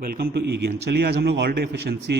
Welcome to ई ज्ञान। चलिए आज हम लोग all day efficiency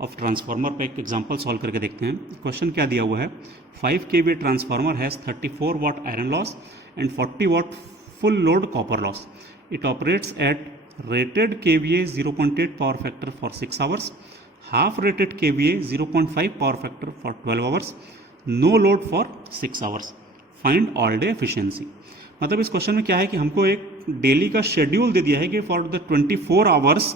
of transformer पे एक एग्जांपल सॉल्व करके देखते हैं। क्वेश्चन क्या दिया हुआ है, 5 kVA transformer has 34 watt iron loss and 40 watt full load copper loss. It operates at rated kVA 0.8 power factor for 6 hours, half rated kVA 0.5 power factor for 12 hours, no load for 6 hours. Find all day efficiency. मतलब इस question में क्या है कि हमको एक daily का schedule दे दिया है कि फॉर द 24 आवर्स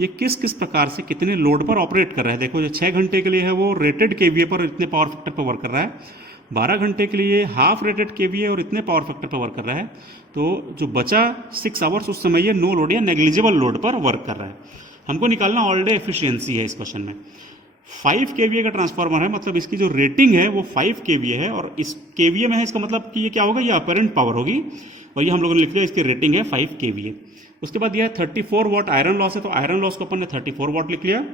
ये किस किस प्रकार से कितने लोड पर ऑपरेट कर रहा है। देखो जो 6 घंटे के लिए है वो रेटेड केवीए पर इतने पावर फैक्टर पर वर्क कर रहा है, 12 घंटे के लिए हाफ रेटेड केवीए और इतने पावर फैक्टर पर वर्क कर रहा है, तो जो बचा 6 आवर्स उस समय ये नो लोड या नेग्लिजिबल लोड पर वर्क कर रहा है। हमको निकालना ऑल डे एफिशिएंसी है इस क्वेश्चन में। 5 kVA का ट्रांसफार्मर है, मतलब इसकी जो रेटिंग है वो 5 kVA है और इस kVA में है, इसका मतलब कि ये क्या होगा, ये अपरेंट पावर होगी और ये हम लोगों ने लिख लिया इसकी रेटिंग है 5 kVA। उसके बाद यह 34 वाट आयरन लॉस है, तो आयरन लॉस को अपन ने 34 वाट लिख लिया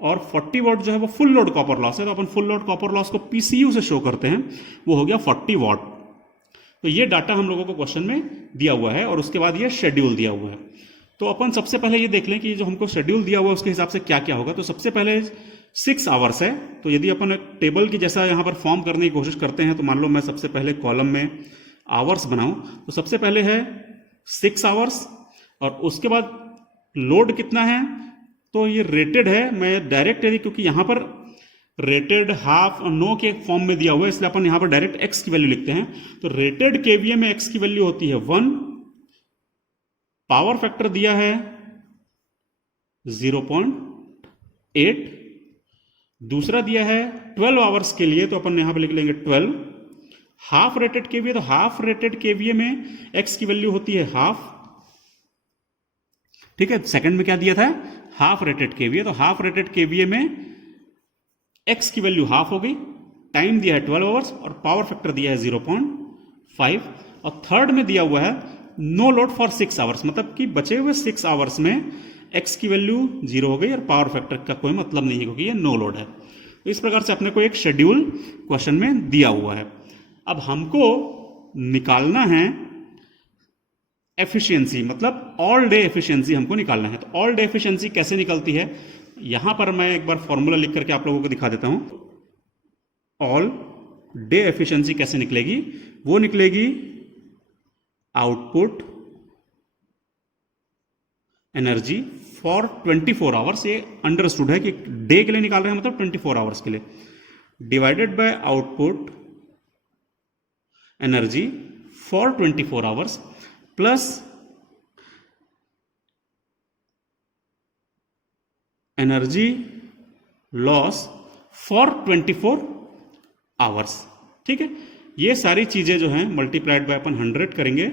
और 40 वाट जो है वो फुल लोड कॉपर लॉस है, तो अपन फुल लोड कॉपर लॉस को PCU से शो करते हैं, वो हो गया 40 वाट। तो ये डाटा हम लोगों को क्वेश्चन में दिया हुआ है और उसके बाद ये शेड्यूल दिया हुआ है। तो अपन सबसे पहले ये देख लें कि जो हमको शेड्यूल दिया हुआ है उसके हिसाब से क्या क्या होगा। तो सबसे पहले 6 आवर्स है, तो यदि अपन एक टेबल की जैसा यहां पर फॉर्म करने की कोशिश करते हैं, तो मान लो मैं सबसे पहले कॉलम में आवर्स बनाऊं, तो सबसे पहले है 6 आवर्स और उसके बाद लोड कितना है, तो ये रेटेड है। मैं डायरेक्ट यदि, क्योंकि यहां पर रेटेड हाफ और नो के फॉर्म में दिया हुआ है, इसलिए अपन यहां पर डायरेक्ट एक्स की वैल्यू लिखते हैं। तो रेटेड केवीए में एक्स की वैल्यू होती है 1, पावर फैक्टर दिया है 0.8, दूसरा दिया है 12 आवर्स के लिए, तो अपन यहां पे लिख लेंगे 12। हाफ रेटेड केवीए, तो हाफ रेटेड केवीए में एक्स की वैल्यू होती है हाफ, ठीक है। सेकंड में क्या दिया था, हाफ रेटेड केवीए, तो हाफ रेटेड केवीए में एक्स की वैल्यू हाफ हो गई, टाइम दिया है 12 आवर्स और पावर फैक्टर दिया है 0.5 और थर्ड में दिया हुआ है नो लोड फॉर 6 आवर्स, मतलब कि बचे हुए 6 आवर्स में एक्स की वैल्यू 0 हो गई और पावर फैक्टर का कोई मतलब नहीं है क्योंकि ये नो लोड है। तो इस प्रकार से अपने को एक शेड्यूल क्वेश्चन में दिया हुआ है। अब हमको निकालना है एफिशिएंसी, मतलब ऑल डे एफिशिएंसी हमको निकालना है। तो ऑल डे एफिशिएंसी कैसे निकलती है, यहां पर मैं एक बार फॉर्मूला लिख करके आप लोगों को दिखा देता हूं। ऑल डे एफिशिएंसी कैसे निकलेगी, वो निकलेगी आउटपुट एनर्जी फॉर 24 आवर्स, ये अंडरस्टूड है कि डे के लिए निकाल रहे हैं, मतलब 24 आवर्स के लिए, divided by output energy for 24 hours plus energy loss for 24 hours, ठीक है। ये सारी चीजें जो हैं मल्टीप्लाइड बाय अपन 100 करेंगे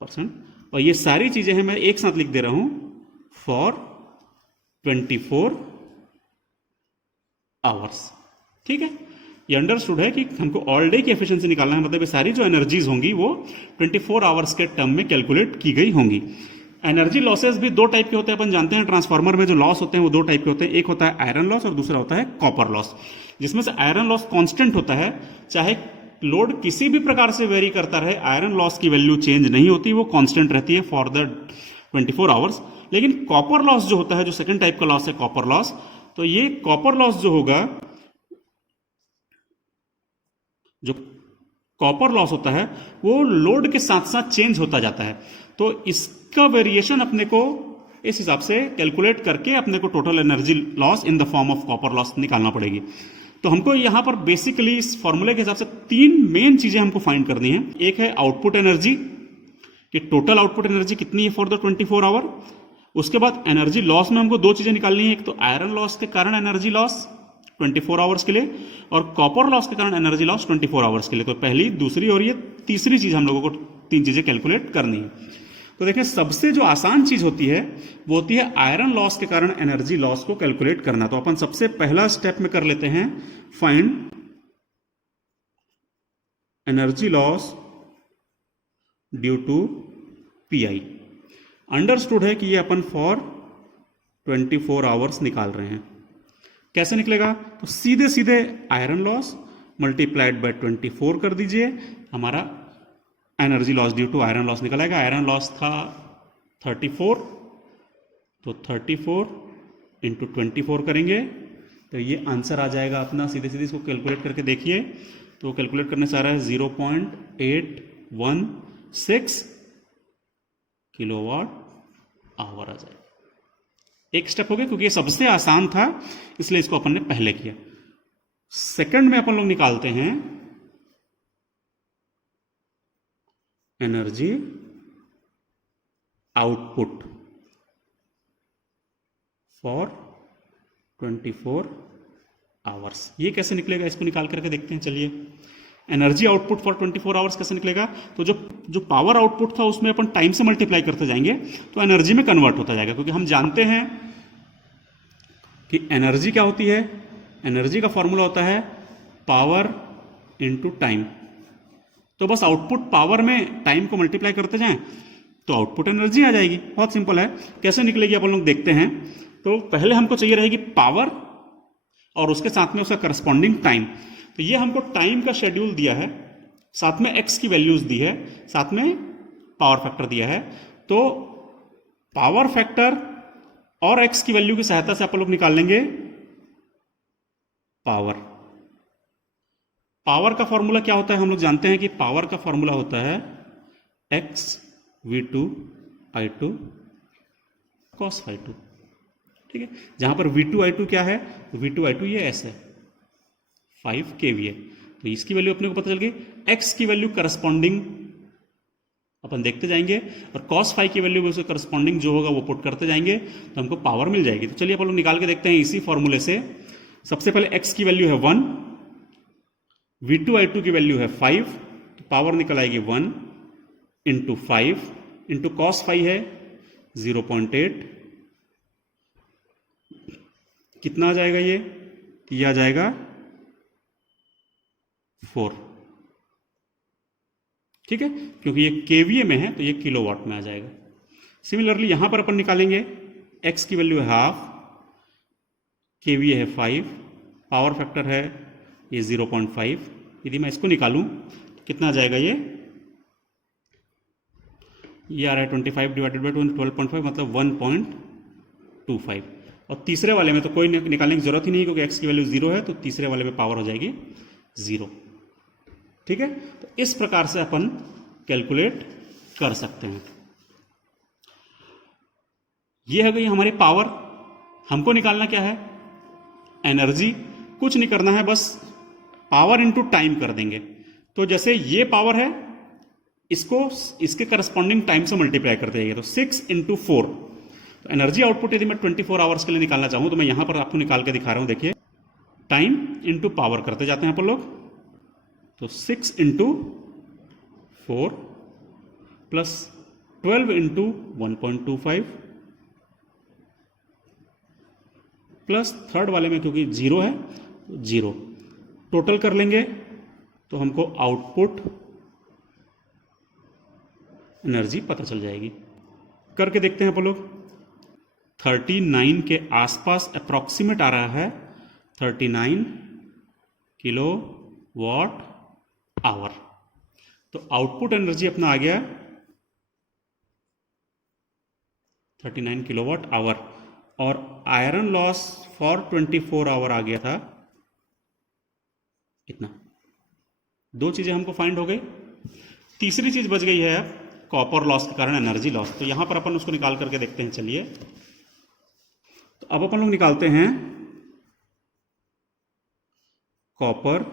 %, और ये सारी चीजें हैं मैं एक साथ लिख दे रहा हूं फॉर 24 आवर्स, ठीक है। ये अंडरस्टूड है कि हमको ऑल डे की एफिशिएंसी निकालना है, मतलब ये सारी जो एनर्जीज होंगी वो 24 आवर्स के टर्म में कैलकुलेट की गई होंगी। एनर्जी लॉसेस भी दो टाइप के होते हैं, अपन जानते हैं ट्रांसफार्मर में जो लॉस होते हैं वो दो टाइप के होते हैं, एक होता है आयरन लॉस और दूसरा होता है कॉपर लॉस। जिसमें से आयरन लॉस कांस्टेंट होता है, चाहे लोड किसी भी प्रकार से वेरी करता रहे, आयरन लॉस की वैल्यू चेंज नहीं होती, वो कांस्टेंट रहती है फॉर द 24 आवर्स। लेकिन कॉपर लॉस जो होता है, जो सेकंड टाइप का लॉस है कॉपर लॉस, तो ये कॉपर लॉस जो होगा, जो कॉपर लॉस होता है वो लोड के साथ साथ चेंज होता जाता है, तो इसका वेरिएशन अपने को इस हिसाब से कैलकुलेट करके अपने को total energy loss in the form of copper loss निकालना पड़ेगी। तो हमको यहां पर बेसिकली इस फॉर्मूले के हिसाब से 3 मेन चीजें हमको फाइंड करनी है। एक है आउटपुट एनर्जी, कि टोटल आउटपुट एनर्जी कितनी है फॉर द 24 आवर। उसके बाद एनर्जी लॉस में हमको 2 चीजें निकालनी है, एक तो आयरन लॉस के कारण एनर्जी लॉस 24 आवर्स के लिए और कॉपर लॉस के कारण एनर्जी लॉस 24 आवर्स के लिए। तो पहली, दूसरी और ये तीसरी चीज हम लोगों को 3 चीजें कैलकुलेट करनी है। तो देखें, सबसे जो आसान चीज होती है वो होती है आयरन लॉस के कारण एनर्जी लॉस को कैलकुलेट करना। तो अपन सबसे पहला स्टेप में कर लेते हैं, find energy loss due to PI. Understood है कि ये अपन फॉर 24 आवर्स निकाल रहे हैं। कैसे निकलेगा, तो सीधे सीधे आयरन लॉस मल्टीप्लाइड बाय 24 कर दीजिए, हमारा energy loss due to iron loss निकल आएगा। आयरन लॉस था 34 तो 34 इंटू 24 करेंगे तो ये आंसर आ जाएगा अपना। सीधे सीधे इसको कैलकुलेट करके देखिए, तो कैलकुलेट करने से आ रहा है 0.816 किलोवाट आवर आ जाएगा। एक स्टेप हो गया, क्योंकि ये सबसे आसान था इसलिए इसको अपन ने पहले किया। सेकंड में अपन लोग निकालते हैं एनर्जी आउटपुट फॉर 24 आवर्स। ये कैसे निकलेगा, इसको निकाल करके देखते हैं। चलिए, एनर्जी आउटपुट फॉर 24 आवर्स कैसे निकलेगा, तो जो पावर आउटपुट था उसमें अपन टाइम से मल्टीप्लाई करते जाएंगे तो एनर्जी में कन्वर्ट होता जाएगा, क्योंकि हम जानते हैं कि एनर्जी क्या होती है। एनर्जी का फॉर्मूला होता है पावर इंटू टाइम। तो बस आउटपुट पावर में टाइम को मल्टीप्लाई करते जाएं तो आउटपुट एनर्जी आ जाएगी। बहुत सिंपल है। कैसे निकलेगी अपन लोग देखते हैं। तो पहले हमको चाहिए रहेगी पावर और उसके साथ में उसका करस्पॉन्डिंग टाइम। तो ये हमको टाइम का शेड्यूल दिया है, साथ में एक्स की वैल्यूज दी है, साथ में पावर फैक्टर दिया है। तो पावर फैक्टर और एक्स की वैल्यू की सहायता से अपन लोग निकाल लेंगे पावर। पावर का फॉर्मूला क्या होता है, हम लोग जानते हैं कि पावर का फॉर्मूला होता है x V2 I2 cos phi2। ठीक है, जहां पर V2 I2 क्या है, तो V2 I2 ये ऐसे 5 kVA। तो इसकी वैल्यू अपने को पता चल गई। एक्स की वैल्यू करस्पॉन्डिंग अपन देखते जाएंगे और cos phi की वैल्यू उसके करस्पॉन्डिंग जो होगा वो पुट करते जाएंगे तो हमको पावर मिल जाएगी। तो चलिए अपन लोग निकाल के देखते हैं इसी फॉर्मूले से। सबसे पहले एक्स की वैल्यू है 1, V2 I2 की वैल्यू है 5, तो पावर निकल आएगी 1 इंटू 5 इंटू cos phi है 0.8। कितना आ जाएगा ये आ जाएगा 4। ठीक है, क्योंकि ये केवीए में है तो ये किलोवाट में आ जाएगा। सिमिलरली यहां पर अपन निकालेंगे एक्स की वैल्यू है हाफ, केवीए है 5, पावर फैक्टर है ये 0.5। यदि मैं इसको निकालूं तो कितना आ जाएगा ये आ रहा है 25 डिवाइडेड बाई 12.5 मतलब 1.25। और तीसरे वाले में तो कोई निकालने की जरूरत ही नहीं, क्योंकि एक्स की वैल्यू 0 है, तो तीसरे वाले में पावर हो जाएगी 0। ठीक है, तो इस प्रकार से अपन कैलकुलेट कर सकते हैं। यह हो गई हमारी पावर। हमको निकालना क्या है, एनर्जी। कुछ नहीं करना है, बस पावर इंटू टाइम कर देंगे। तो जैसे ये पावर है, इसको इसके करस्पॉन्डिंग टाइम से मल्टीप्लाई करते जाइए, तो 6 इंटू 4। तो एनर्जी आउटपुट यदि मैं 24 आवर्स के लिए निकालना चाहूं तो मैं यहां पर आपको निकाल के दिखा रहा हूं। देखिए, टाइम इंटू पावर करते जाते हैं अपन लोग। तो 6 into 4 plus 12 into 1.25 plus third वाले में क्योंकि 0 है तो 0 टोटल कर लेंगे तो हमको आउटपुट एनर्जी पता चल जाएगी। करके देखते हैं अपन लोग। 39 के आसपास अप्रॉक्सीमेट आ रहा है 39 किलो वॉट आवर। तो आउटपुट एनर्जी अपना आ गया 39 किलोवाट आवर। और आयरन लॉस फॉर 24 आवर आ गया था इतना। दो चीजें हमको फाइंड हो गई। तीसरी चीज बच गई है कॉपर लॉस के कारण एनर्जी लॉस। तो यहां पर अपन उसको निकाल करके देखते हैं। चलिए, तो अब अपन लोग निकालते हैं कॉपर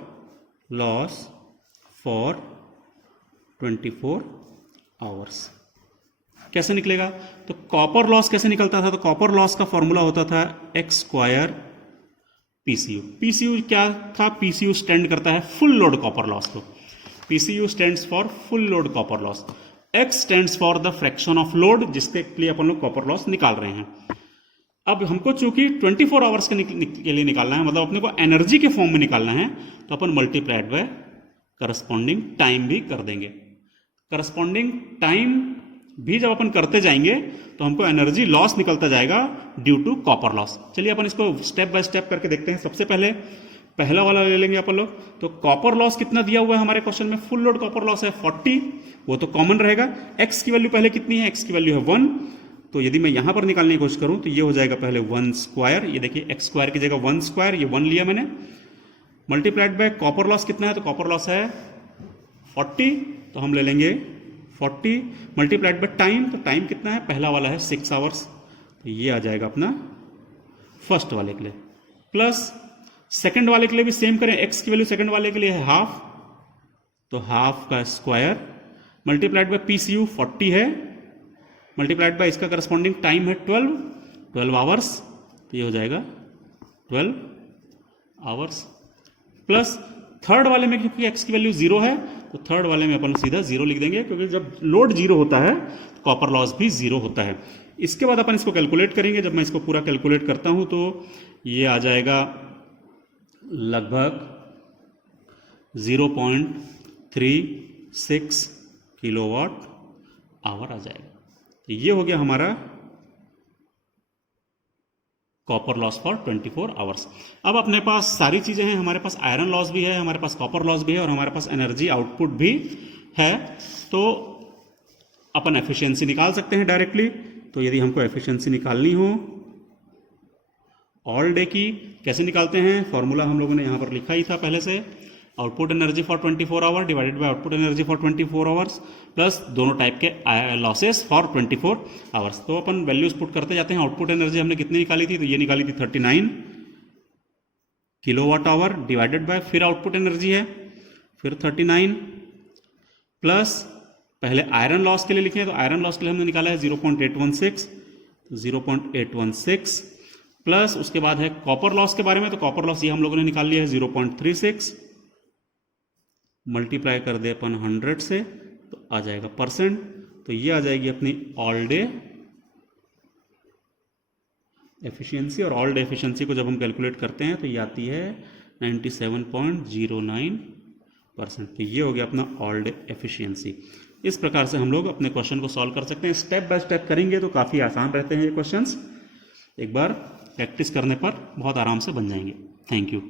लॉस फॉर 24 आवर्स। कैसे निकलेगा, तो कॉपर लॉस कैसे निकलता था, तो कॉपर लॉस का फॉर्मूला होता था एक्स स्क्वायर पीसीयू। पीसीयू क्या था, पीसीयू स्टैंड करता है फुल लोड कॉपर लॉस को। PCU stands for full load copper loss. X stands for the fraction of load, जिसके लिए अपन लोग कॉपर लॉस निकाल रहे हैं। अब हमको चूंकि 24 आवर्स के लिए निकालना है, मतलब अपने को एनर्जी के फॉर्म में निकालना है, तो अपन मल्टीप्लाइड बाय करस्पॉन्डिंग टाइम भी कर देंगे। करस्पॉन्डिंग टाइम भी जब अपन करते जाएंगे तो हमको एनर्जी लॉस निकलता जाएगा ड्यू टू कॉपर लॉस। चलिए अपन इसको स्टेप बाय स्टेप करके देखते हैं। सबसे पहले पहला वाला ले लेंगे अपन लोग। तो कॉपर लॉस कितना दिया हुआ है हमारे क्वेश्चन में, फुल लोड कॉपर लॉस है 40, वो तो कॉमन रहेगा। एक्स की वैल्यू पहले कितनी है, एक्स की वैल्यू है 1, तो यदि मैं यहाँ पर निकालने की कोशिश करूँ तो ये हो जाएगा पहले 1 स्क्वायर, ये देखिए एक्स स्क्वायर की जगह 1 स्क्वायर, ये 1 लिया मैंने, मल्टीप्लाइड बाय कॉपर लॉस कितना है, तो कॉपर लॉस है 40, तो हम ले लेंगे 40 मल्टीप्लाइड बाय टाइम, तो टाइम कितना है, पहला वाला है 6 आवर्स, तो ये आ जाएगा अपना फर्स्ट वाले के लिए, प्लस सेकंड वाले के लिए भी सेम करें, एक्स की वैल्यू सेकंड वाले के लिए है हाफ, तो हाफ का स्क्वायर मल्टीप्लाइड बाय पीसीयू 40 है, मल्टीप्लाइड बाय इसका करस्पॉन्डिंग टाइम है 12 आवर्स, तो ये हो जाएगा 12 आवर्स, प्लस थर्ड वाले में क्योंकि एक्स की वैल्यू 0 है तो थर्ड वाले में अपन सीधा 0 लिख देंगे, क्योंकि जब लोड 0 होता है तो कॉपर लॉस भी 0 होता है। इसके बाद अपन इसको कैलकुलेट करेंगे, जब मैं इसको पूरा कैलकुलेट करता हूं तो ये आ जाएगा लगभग 0.36 किलोवाट आवर आ जाएगा। तो ये हो गया हमारा कॉपर लॉस फॉर 24 आवर्स। अब अपने पास सारी चीजें हैं, हमारे पास आयरन लॉस भी है, हमारे पास कॉपर लॉस भी है और हमारे पास एनर्जी आउटपुट भी है, तो अपन एफिशिएंसी निकाल सकते हैं डायरेक्टली। तो यदि हमको एफिशिएंसी निकालनी हो ऑल डे की, कैसे निकालते हैं, फॉर्मूला हम लोगों ने यहां पर लिखा ही था पहले से, output energy for 24 hour divided by output energy for 24 hours plus दोनों टाइप के लॉसेस फॉर 24 आवर्स। तो अपन वैल्यूज पुट करते जाते हैं। आउटपुट एनर्जी हमने कितनी निकाली थी, तो ये निकाली थी 39 किलोवाट आवर डिवाइडेड बाय, फिर आउटपुट एनर्जी है फिर 39 प्लस पहले आयरन लॉस के लिए लिखे, तो आयरन लॉस के लिए हमने निकाला है 0.816 प्लस उसके बाद है कॉपर लॉस के बारे में, तो कॉपर लॉस ये हम लोगों ने निकाल लिया है 0.36, मल्टीप्लाई कर दे अपन 100 से तो आ जाएगा परसेंट, तो ये आ जाएगी अपनी ऑल डे एफिशिएंसी। और ऑल डे एफिशिएंसी को जब हम कैलकुलेट करते हैं तो ये आती है 97.09%। तो ये हो गया अपना ऑल डे एफिशिएंसी। इस प्रकार से हम लोग अपने क्वेश्चन को सॉल्व कर सकते हैं। स्टेप बाय स्टेप करेंगे तो काफ़ी आसान रहते हैं ये क्वेश्चंस, एक बार प्रैक्टिस करने पर बहुत आराम से बन जाएंगे। Thank you.